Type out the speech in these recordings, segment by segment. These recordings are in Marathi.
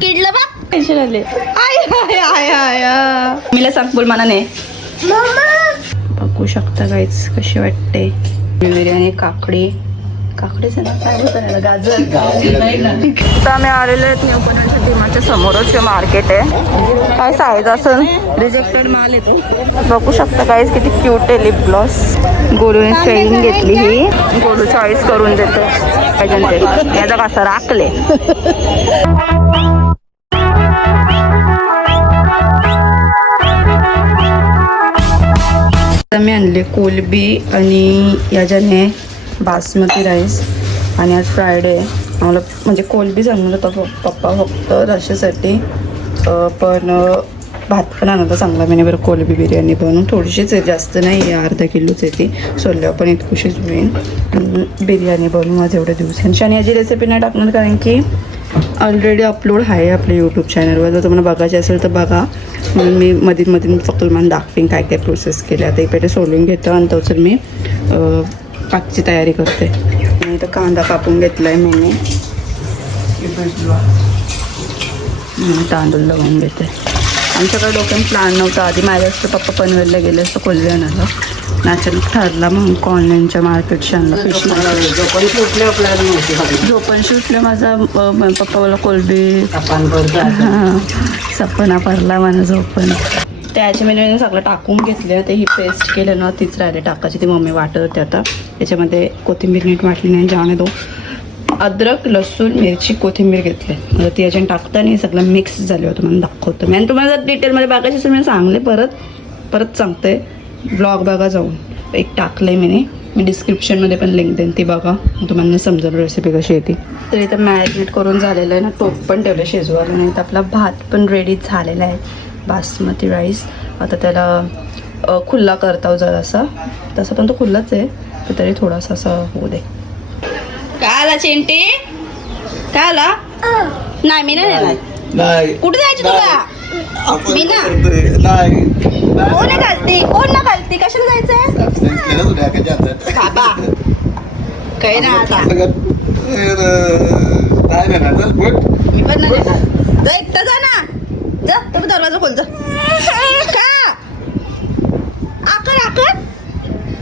किडलं बघ. टेन्शन आले. आय आय आय आय मीला सांग बोल मला नाही. बघू शकता गाईज कशी वाटते बिर्याणी. काकडीच ना काय बोलतो गाजर. आता आम्ही आलेलो आहेत न्यू पनवेल डीमार्टच्या समोरच हे मार्केट आहे. काय साईज असेल रिजेक्टेड माल येतो. बघू शकता गाईज किती क्यूट आहे लिप ग्लॉस. गोलूने चेन घेतली. ही गोलू चॉईस करून देतो पाहिजे याचा कसा राखले. मी आणले कोलबी आणि याच्याने बासमती राईस. आणि आज फ्रायडे आहे आम्हाला म्हणजे कोलबीच आणलं होतं पप्पा फक्त रश्यासाठी. पण भात पण आणलं चांगला मी बरं. कोलबी बिर्याणी बनवून थोडीशीच आहे जास्त नाही आहे अर्धा किलोच आहे ती. सोडल्यावर पण इतकुशीच होईल. बिर्याणी बनवून आज एवढ्या दिवसांची. आणि याची रेसिपी नाही टाकणार कारण की ऑलरेडी अपलोड आहे आपल्या यूट्यूब चॅनलवर. जर तुम्हाला बघायची असेल तर बघा. म्हणून मी मधीत फक्त तुम्हाला दाखवीन काय काय प्रोसेस केले. आता एक पेटे सोलून घेतो आणि तसं मी पाकची तयारी करते. आणि इथं कांदा कापून घेतला आहे मी. तांदूळ लावून घेते. आमच्याकडे डोक्यात प्लॅन नव्हता आधी. माझ्या असतं पप्पा पनवेलला गेले असतं कोल्बी आणायला. अचानक ठरला मग ऑनलाईनच्या मार्केटशी आणला. झोपण सुटले माझा पप्पा मला कोलबी सपना पडला माझा झोपण. त्याच्या मी सगळं टाकून घेतलं. ते ही पेस्ट केलं ना तीच राहिली टाकायची. ती मम्मी वाटत होते. आता त्याच्यामध्ये कोथिंबीर नीट वाटली नाही जाणे दो. अद्रक लसूण मिरची कोथिंबीर घेतली. म्हणजे ती याच्याने टाकताना सगळं मिक्स झालं होतं म्हणून दाखवतो मी. आणि तुम्हाला जर डिटेलमध्ये बघायची असेल मी सांगले परत सांगते. ब्लॉग बघा जाऊन. एक टाकलं आहे मी डिस्क्रिप्शनमध्ये पण लिंक देईन ती बघा तुम्हाला समजेल रेसिपी कशी येते. तर इथं मॅरिनेट करून झालेलं आहे ना. टोप पण ठेवलं शिजवायला. नाही तर आपला भात पण रेडी झालेला आहे बासमती राईस. आता त्याला खुल्ला करता जरासा. तसं पण तो खुल्लाच आहे तरी थोडासा असं होऊ दे. काय आला चिंटी काय आला. नाही मी नाही कुठे जायची तुला. मी ना कोण ना घालती कशाला जायचंय बाबा काही ना आता मी पण नाही जा एकटा जा ना. जा तुम्ही दरवाजा खोल जा. का आकर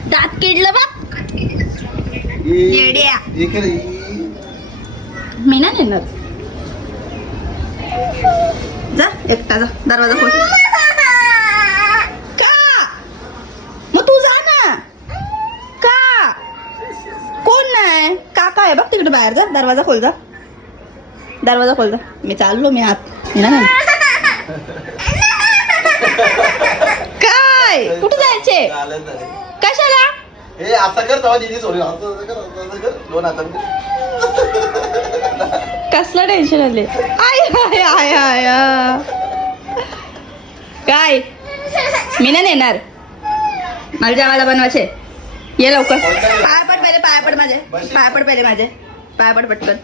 दात किडलं बघ येड्या. मी नाही नेणार. जा एकटा जा दरवाजा खोल. का मग तू जा ना. का कोण नाही काका आहे बघ तिकडे बाहेर. जा दरवाजा खोल जा. दरवाजा खोल जा. मी चाललो मी आत. काय कुठे जायचे कशाला. कसला टेन्शन आले. आय आय आय आय काय मी नाही नेणार. मला जेवायला बनवायचे. ये लवकर. पाया पड पहिले. पाया पड माझे. पाया पड पहिले माझे. पाया पड पटकन.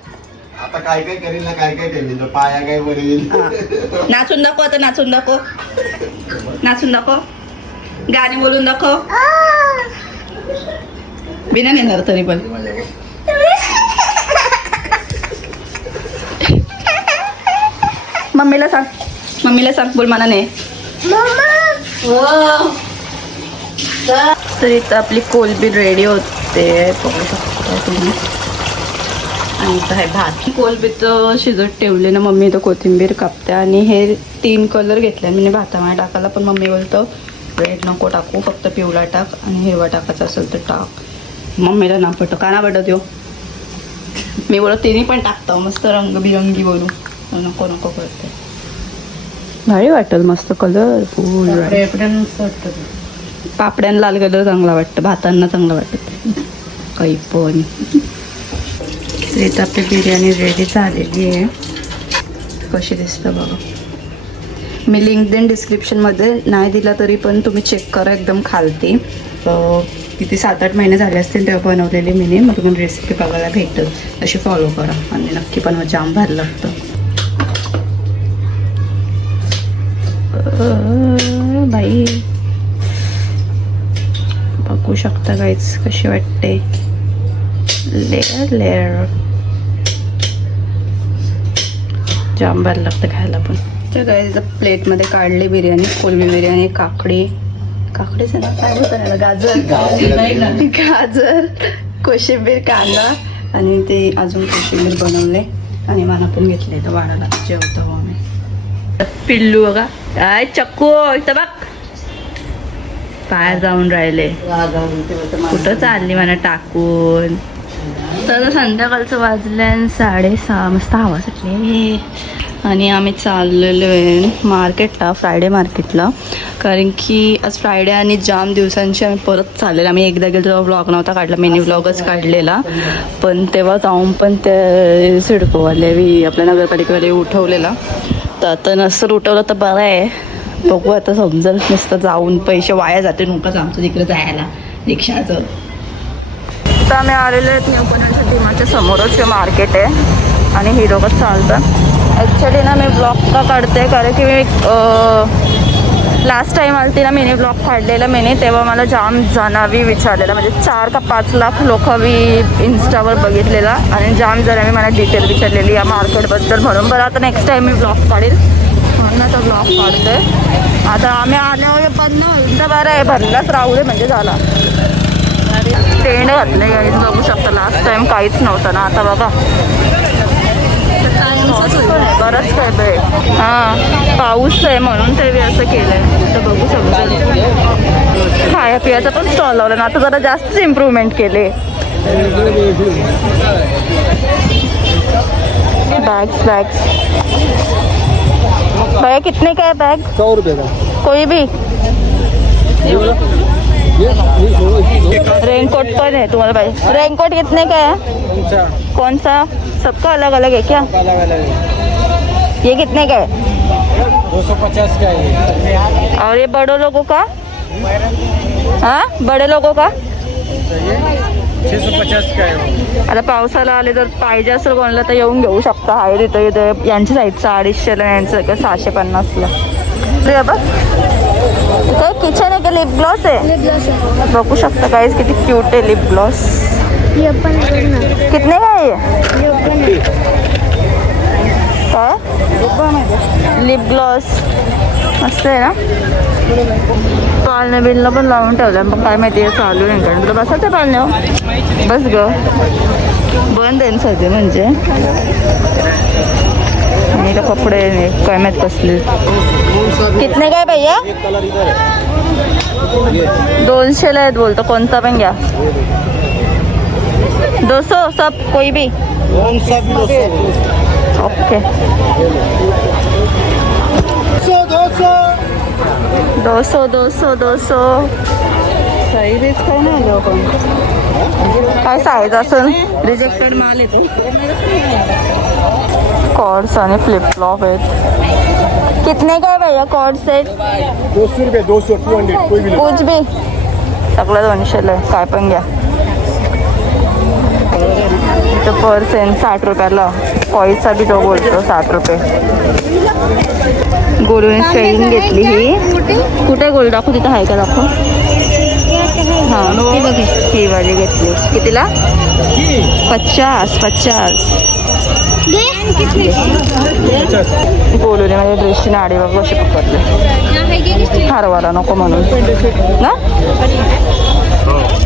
आता काय करील ना काय केलं पाया काय बरेल. नाचून दाखव आता. नाचून दाखव. गाणी बोलून दाखव. बिना नेणार तरी पण. मम्मीला सांग बोल मला नाही. तर इथं आपली कोलबी रेडी होते बघू शकता तुम्ही. आणि इथं आहे भात. कोलबीचं शिजत ठेवले ना मम्मी. इथं कोथिंबीर कापते. आणि हे 3 कलर घेतले मी भातामध्ये टाकायला. पण मम्मी बोलतो रेड नको टाकू फक्त पिवळा टाक. आणि हिरवा टाकायचा असेल तर टाक. मम्मीला ना पटतो का ना पटत यो. मी बोलत तिने पण टाकतो मस्त रंगबिरंगी बोलू. नको करते. भारी वाटेल मस्त कलर फुल. पापड्यान लाल कलर चांगला वाटतं. भातांना चांगला वाटत काही पण. इथं आपली बिर्याणी रेडी झालेली आहे. कशी दिसतं बघा. मी लिंक देईन डिस्क्रिप्शनमध्ये. नाही दिला तरी पण तुम्ही चेक करा. एकदम खालती. किती 7-8 महिने झाले असतील तेव्हा बनवलेली मी. मग तुम्हाला रेसिपी बघायला भेटेल. अशी फॉलो करा. आणि नक्की पण जाम भारी लागतं. बाई बघू शकता गाईज कशी वाटते. लेअर जाम भारी लागतं खायला पण. तर काय प्लेटमध्ये काढली बिर्याणी, कोलमी बिर्याणी, काकडीचं ना काय बोलतात याला, गाजर, कोशिंबीर, कांदा आणि ते अजून कोशिंबीर बनवले आणि मला पण घेतले तर वाढायला जेवतो आम्ही. पिल्लू बघा काय चक्कू इथं बघ बाहेर जाऊन राहिले, कुठं चालली मला टाकून. तर संध्याकाळचं वाजलं 6:30 मस्त हवा सुटली आणि आम्ही चाललेलो आहे मार्केटला, फ्रायडे मार्केटला, कारण की आज फ्रायडे आणि जाम दिवसांची आम्ही परत चाललेलो. आम्ही एकदा गेलो तेव्हा व्लॉग नव्हता काढला, मिनी व्लॉगच काढलेला, पण तेव्हा जाऊन पण ते सिडकोवाले आपल्या नगरपालिकेवाले उठवलेला. तर आता नसतं उठवलं तर बरं आहे, बघू आता समजेल. नुसतं जाऊन पैसे वाया जाते नोकच आमचं तिकडे जायला रिक्षाचं. आता आम्ही आलेलो आहेत न्यू पुण्याच्या टीमाच्या समोरच हे मार्केट आहे आणि ही लोकच चालतं. ॲक्च्युली ना मी ब्लॉग का काढते कारण की मी लास्ट टाईम आलती ना मिनी ब्लॉग काढलेला मिनी, तेव्हा मला जाम जणावी विचारलेला, म्हणजे 4 का 5 लाख लोक मी इन्स्टावर बघितलेला आणि जाम जणांनी मला डिटेल विचारलेली या मार्केटबद्दल. म्हणून बरं आता नेक्स्ट टाईम मी ब्लॉग काढेल म्हणून आता ब्लॉग काढते. आता आम्ही आल्यावर बंद होईल तर बरं आहे, भरलाच राहू दे म्हणजे झाला. टेंट घातले गाईज बघू शकता, लास्ट टाइम काहीच नव्हतं ना, आता बघा बरंच काय बे. हां पाऊस आहे म्हणून ते असं केलं आहे. तर बघू शकतो खाया पियाचा पण स्टॉल लावला ना, आता जरा जास्तच इम्प्रूव्हमेंट केले. बैग्स भैया कितने का है बैग? 100 रुपये का कोई भी. रेनकोट पण है तुम्हाला पाहिजे? रेनकोट कितने का है? कौन सा? सबका अलग अलग है क्या? अलग अलग. ये कितने का है? 250 का है. और ये बड़ों लोगों का? हाँ बड़े लोगों का 650 का आहे. आता पावसाला आले तर पाहिजे असेल कोणाला तर येऊन घेऊ शकता. आहे तिथं इथं यांच्या साईडचं 250ला, यांचं का 650ला. ते बघ काय किचन आहे का लिप ग्लॉस आहे, बघू शकता गाइस किती क्यूट आहे लिप ग्लॉस. कितने का आहे काय लिप ग्लॉस? मस्त आहे ना. पालण्या बिलनं पण लावून ठेवलं, पण काय माहिती चालू नाही कारण तुला बसायचं पालण्या. बस ग बंद आहे सध्या म्हणजे. आणि कपडे काय माहित कसले. कितने काय भैया? 200ला आहेत बोलतो, कोणता पण घ्या. 200 सब कोई भी. ओके 200 साईज काय नाही आलो पण काय साईज असेल. रिजेक्टेड माल येतो. कॉर्ड्स आणि फ्लिप फ्लॉप आहेत. कितने का है भैया कॉर्ड सेट? 200 रुपये. 200 200 कोई भी. कुछ भी सगळं 200ला आहे, काय पण घ्या. इथं पर्स आहे 60 रुपयाला. कॉईचा बी तो बोलतो 60 रुपये. गोल्डन चेन घेतली ही. कुठे गोल्ड दाखव, तिथं आहे का दाखव. हां ही वाली घेतली. कितीला? 50. गोलूने माझ्या ड्रेसची नाडी बघ कशी पकडले. हरवाला नको म्हणून ना.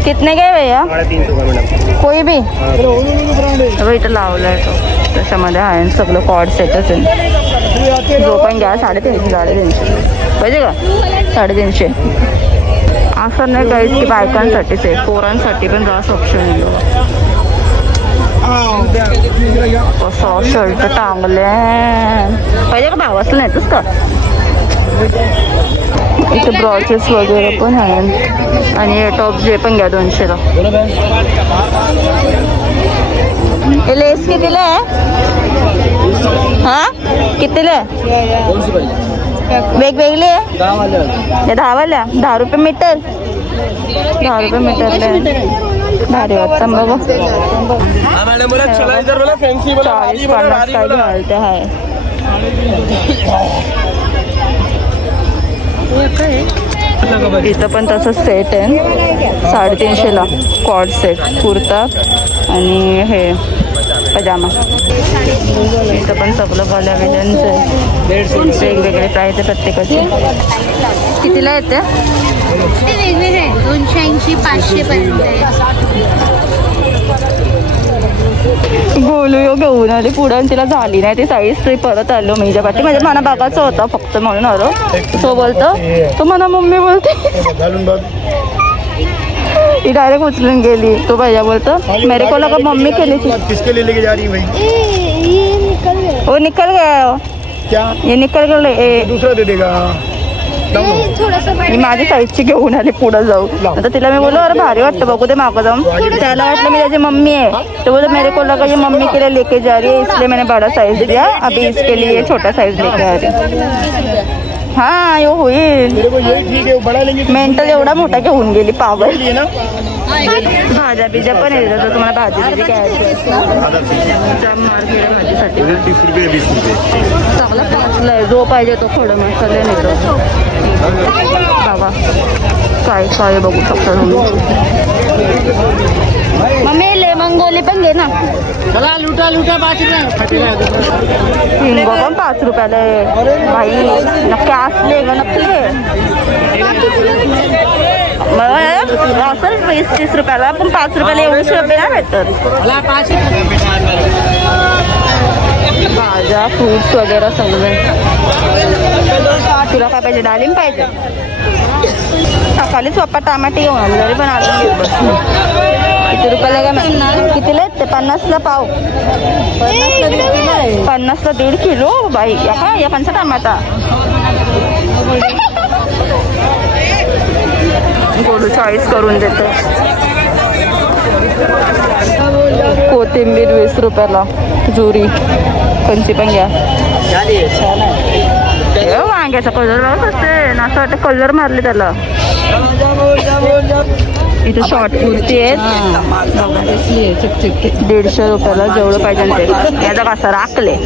कितने गए भैया? 350 का मॅडम. कोई भी. इथं लावलंय तो, त्याच्यामध्ये आहे सगळं कॉर्ड सेटच आहे. जो पण घ्या 350 पाहिजे का? 350. असं नाही काहीच की बायकांसाठीच आहे, पोरांसाठी पण जास्त ऑप्शन आहे. कसं शर्ट टांगले पाहिजे का? भाव असलं नाहीतच का. इथे ब्रॉचेस वगैरे पण आहे आणि टॉप जे पण घ्या 200ला. हे लेस कितीला आहे? हां कितीला आहे? वेगवेगळे आहे 10 वाल्या. 10 रुपये मीटर. 10 रुपये मीटरला भारी वाटतं बघा. 40-50 काय घालते आहे. इथं पण तसंच सेट आहे 350ला. कॉर्ड सेट, कुर्ता आणि हे पजामा. इथं पण सगळं गल्या विल्यांचं आहे. 150 वेगवेगळे प्राईस आहे प्रत्येकाचे. कितीला येते? ते वेगवेगळे आहे 280 500 पर्यंत आहे. बोलू यो घेऊन आली पुढं आणि तिला झाली नाही ती साईज. तरी परत आलो मीच्या पाठी. म्हणजे मला बघायचं होतं फक्त म्हणून आलो. तो बोलतो तो मला मम्मी बोलते. घालून बघ. ही डायरेक्ट उचलून गेली. तो भैया बोलतो मेरे को लगा मम्मी केली थी. किसके लिए लेके जा रही है भाई? ये निकल गए. वो निकल गया. क्या ये निकल गए. दूसरा दे देगा? ये थोड़ा सा मी माझी साईजची घेऊन आली पुढं जाऊ. आता तिला मी बोललो अरे भारी वाटतं बघू दे मागं जाऊन. त्याला वाटलं मी त्याची मम्मी आहे. तो बोलतो मेरे को लगा ये मम्मी के लिए लेके जा रही है इसलिए मैंने बड़ा साइज दिया. अभी इसके लिए छोटा साइज लेके आ रही. हाँ यो होईल. मेरे को यही ठीक है, वो बड़ा लेंगे. मेंटल एवढा मोठा घेऊन गेली पावर. लिए ना भाज्या बिज्या पण येतात. तर तुम्हाला भाजी बिजी काय जाम मार्केट आहे भाजीसाठी. 30 रुपये 20 रुपये. चांगला पाचलाय जो पाहिजे तो खडं मसाले नेतो. बाबा काय काय बघू शकता तुम्ही. मम्मी लेमन गोली पण घे ना. चला लुटा लुटा 5 रुपये. हिंगो पण 5 रुपयाला आहे. भाई नक्की असले ग नक्की असेल 20-30 रुपयाला. पण 5 रुपयाला एवढे रुपये नाही भेटतात. भाज्या फ्रूट्स वगैरे सगळे. तुला काय पाहिजे? डाळिंब पाहिजे? सकाळीच पप्पा टमाटे घेऊन आले तरी पण आणून घेऊ बस. किती रुपयाला काय माहिती? कितीला आहेत ते? 50ला पाव. 50ला 1.5 किलो. बाई एकांचा टमाटा. गोडू चॉईस करून देते. कोथिंबीर 20 रुपयाला जुरी. कोणती पण घ्या. वांग्याचा कलर असते ना असं वाटतं कलर मारले त्याला. इथे शॉर्ट कुर्ती आहेत 150 रुपयाला. जेवढं पाहिजे ते. याचा कसा राखले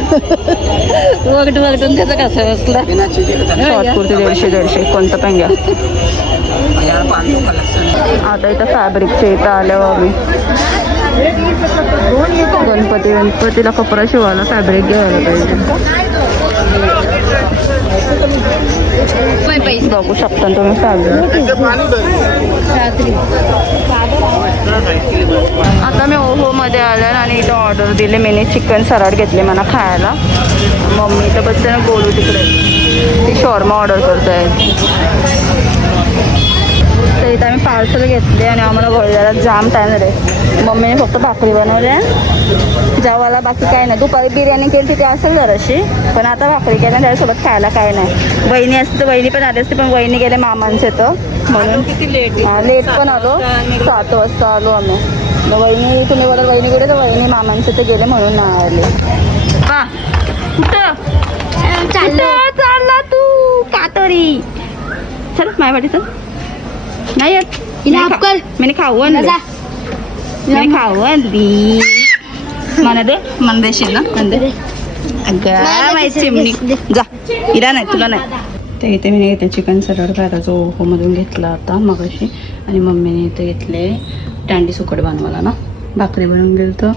वगटून त्याचा कसा असला. शॉर्ट कुर्ती 150 कोणतं पण घ्या. आता इथं फॅब्रिकचे इथं आल्यावर आम्ही गणपतीला कपडा शिवायला फॅब्रिक घ्यायला पाहिजे. बघू शकता तुम्ही फॅब्रिक. आता मी ओहो मध्ये आले आणि इथं ऑर्डर दिले. मी चिकन सलाड घेतले मला खायला. मम्मी तर बसते ना बोलू तिकडे. ती शॉर्मा ऑर्डर करतोय. तर इथं आम्ही पार्सल घेतले आणि आम्हाला घोड्याला जाम टाईम झाले. मम्मीने फक्त भाकरी बनवल्या जेवायला. बाकी काय नाही. दुपारी बिर्याणी केली तिथे असेल जराशी. पण आता भाकरी केल्या त्याच्यासोबत खायला काय नाही. वहिनी असते तर वहिनी पण आली असते. पण वहिनी गेले मामांचे तर म्हणून लेट पण आलो. 7 वाजता आलो आम्ही. मग वहिनी तुम्ही बोला वहिनी गेले तर वहिनी मामांचे तर गेले म्हणून नाही आले. हा कुठं चालला तू कातरी? चल माझ्या वाटी चल. नाही येत. मी खाऊ आणली. मला दे. मला देशील ना? अगं चिमणी जा. इला नाही तुला नाही. तर इथे मी इथे चिकन सलाड खायला जो ओहोमधून घेतला होता मगाशी. आणि मम्मीने इथे घेतले दांडी सुकट बनवायला ना. भाकरी बनवून गेलं तर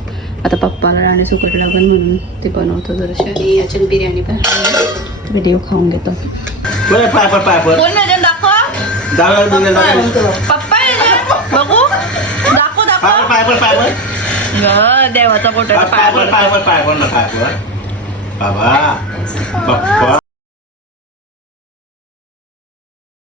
आता पप्पाला दांडी सुकट लागेल म्हणून ते बनवतो जराशी. आणि याच्यात बिर्याणी पण व्हिडिओ खाऊन घेतो. पप्पा बघू दाखव देवाचा फोटो. बाबा